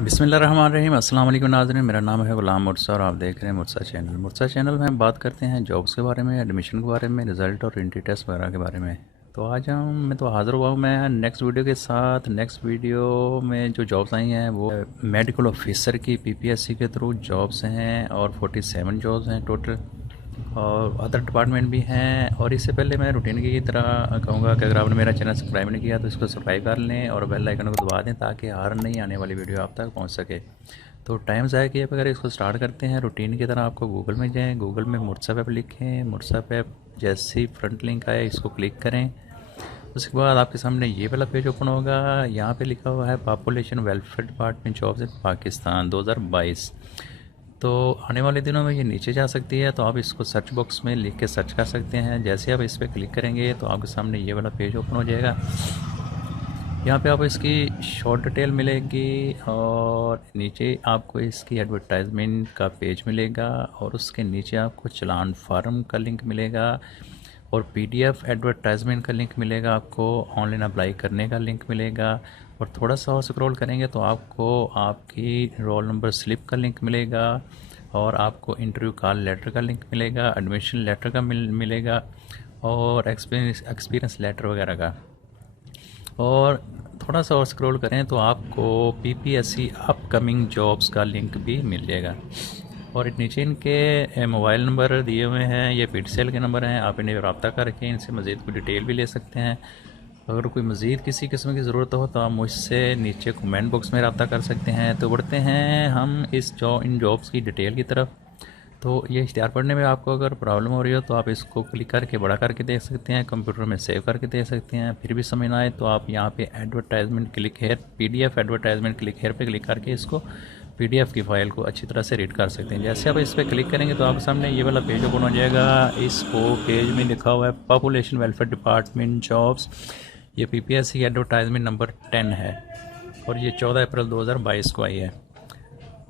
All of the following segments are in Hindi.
बिस्मिल्लाहिर्रहमानिर्रहीम। अस्सलाम वालेकुम नाज़रीन, मेरा नाम है ग़ुलाम मुर्सा और आप देख रहे हैं मुर्सा चैनल। मुर्सा चैनल में हम बात करते हैं जॉब्स के बारे में, एडमिशन के बारे में, रिज़ल्ट और एंट्री टेस्ट वगैरह के बारे में। तो आज मैं तो हाज़िर हुआ हूँ मैं नेक्स्ट वीडियो के साथ। नेक्स्ट वीडियो में जो जॉब्स आई हैं वो मेडिकल ऑफिसर की पीपीएससी के थ्रू जॉब्स हैं और 47 जॉब्स हैं टोटल, और अदर डिपार्टमेंट भी हैं। और इससे पहले मैं रूटीन की तरह कहूँगा कि अगर आपने मेरा चैनल सब्सक्राइब नहीं किया तो इसको सब्सक्राइब कर लें और बेल आइकन को दबा दें ताकि हर नई आने वाली वीडियो आप तक पहुँच सके। तो टाइम ज़ाया किए बगैर इसको स्टार्ट करते हैं। रूटीन की तरह आपको गूगल में जाएँ, गूगल में मुर्सा ऐप लिखें। मुर्सा ऐप जैसे ही फ्रंट लिंक आए इसको क्लिक करें। उसके बाद आपके सामने ये वाला पेज ओपन होगा। यहाँ पे लिखा हुआ है population welfare department jobs in Pakistan 2022। तो आने वाले दिनों में ये नीचे जा सकती है, तो आप इसको सर्च बॉक्स में लिख के सर्च कर सकते हैं। जैसे आप इस पर क्लिक करेंगे तो आपके सामने ये वाला पेज ओपन हो जाएगा। यहाँ पे आपको इसकी शॉर्ट डिटेल मिलेगी और नीचे आपको इसकी एडवर्टाइजमेंट का पेज मिलेगा और उसके नीचे आपको चलान फार्म का लिंक मिलेगा और पीडीएफ एडवर्टाइजमेंट का लिंक मिलेगा, आपको ऑनलाइन अप्लाई करने का लिंक मिलेगा। और थोड़ा सा और स्क्रॉल करेंगे तो आपको आपकी रोल नंबर स्लिप का लिंक मिलेगा और आपको इंटरव्यू कॉल लेटर का लिंक मिलेगा, एडमिशन लेटर का मिलेगा और एक्सपीरियंस लेटर वगैरह का। और थोड़ा सा और स्क्रॉल करें तो आपको पीपीएससी अपकमिंग जॉब्स का लिंक भी मिल जाएगा। और नीचे इनके मोबाइल नंबर दिए हुए हैं, ये पीटीसीएल के नंबर हैं। आप इन्हें रब्ता करके इनसे मज़ीद कोई डिटेल भी ले सकते हैं। अगर कोई मज़ीद किसी किस्म की ज़रूरत हो तो आप मुझसे नीचे कमेंट बॉक्स में रब्ता कर सकते हैं। तो बढ़ते हैं हम इन जॉब्स की डिटेल की तरफ। तो ये इश्तिहार पढ़ने में आपको अगर प्रॉब्लम हो रही हो तो आप इसको क्लिक करके बड़ा करके देख सकते हैं, कंप्यूटर में सेव करके देख सकते हैं। फिर भी समझ ना आए तो आप यहाँ पे advertisement click here, PDF advertisement click here पे क्लिक करके इसको पीडीएफ की फ़ाइल को अच्छी तरह से रीड कर सकते हैं। जैसे आप इस पर क्लिक करेंगे तो आपके सामने ये वाला पेज ओपन हो जाएगा। इसको पेज में लिखा हुआ है पॉपुलेशन वेलफेयर डिपार्टमेंट जॉब्स। ये पीपीएससी एडवर्टाइजमेंट नंबर 10 है और ये 14 अप्रैल 2022 को आई है।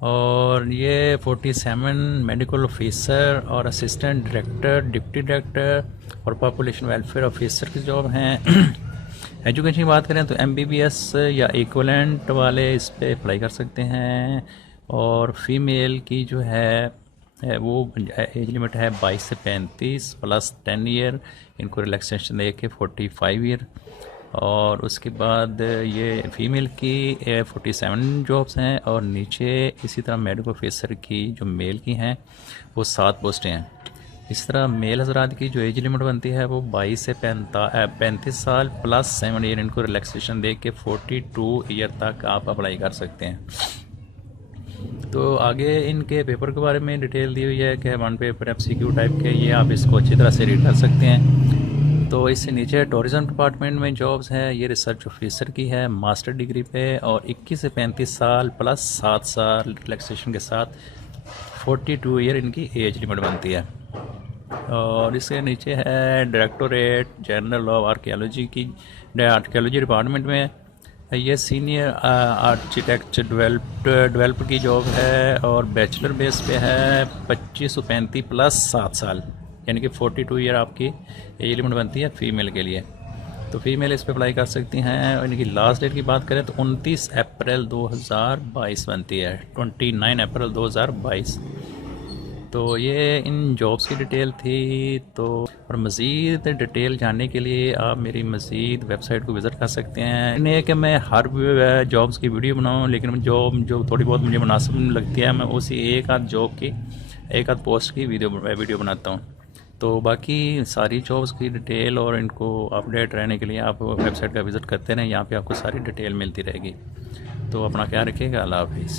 और ये 47 मेडिकल ऑफिसर और असिस्टेंट डायरेक्टर, डिप्टी डायरेक्टर और पॉपुलेशन वेलफेयर ऑफिसर की जॉब हैं। एजुकेशन की बात करें तो एमबीबीएस या इक्वलेंट वाले इस पर अप्लाई कर सकते हैं। और फीमेल की जो है वो एज लिमिट है 22 से 35 प्लस 10 ईयर, इनको रिलैक्सेशन दे के 45 ईयर। और उसके बाद ये फ़ीमेल की 47 जॉब्स हैं और नीचे इसी तरह मेडिकल ऑफिसर की जो मेल की हैं वो 7 पोस्टें हैं। इस तरह मेल हजरात की जो एज लिमिट बनती है वो 22 से 35 साल प्लस 7 ईयर, इनको रिलैक्सेशन दे के 42 ईयर तक आप अप्लाई कर सकते हैं। तो आगे इनके पेपर के बारे में डिटेल दी हुई है कि 1 पेपर एमसीक्यू टाइप के, ये आप इसको अच्छी तरह से रीड कर सकते हैं। तो इससे नीचे टूरिज़्म डिपार्टमेंट में जॉब्स है, ये रिसर्च ऑफिसर की है मास्टर डिग्री पे और 21 से 35 साल प्लस 7 साल रिलैक्सेशन के साथ 42 ईयर इनकी एज लिमिट बनती है। और इसके नीचे है डायरेक्टोरेट जनरल ऑफ आर्कियोलॉजी की, आर्कियोलॉजी डिपार्टमेंट में ये सीनियर आर्किटेक्ट डेवलपर की जॉब है और बैचलर बेस पे है 2535 प्लस 7 साल, यानी कि 42 ईयर आपकी एज लिमिट बनती है फ़ीमेल के लिए। तो फीमेल इस पर अप्लाई कर सकती हैं। और इनकी लास्ट डेट की बात करें तो 29 अप्रैल 2022 बनती है, 29 अप्रैल 2022। तो ये इन जॉब्स की डिटेल थी। तो और मज़ीद डिटेल जानने के लिए आप मेरी मज़ीद वेबसाइट को विज़िट कर सकते हैं। इन्हें कि मैं हर जॉब्स की वीडियो बनाऊँ, लेकिन जो थोड़ी बहुत मुझे मुनासिब लगती है मैं उसी एक आध जॉब की, एक आध पोस्ट की वीडियो बनाता हूँ। तो बाकी सारी जॉब्स की डिटेल और इनको अपडेट रहने के लिए आप वेबसाइट का विज़िट करते रहें, यहाँ पे आपको सारी डिटेल मिलती रहेगी। तो अपना ख्याल रखिएगा। अल्लाह हाफिज़।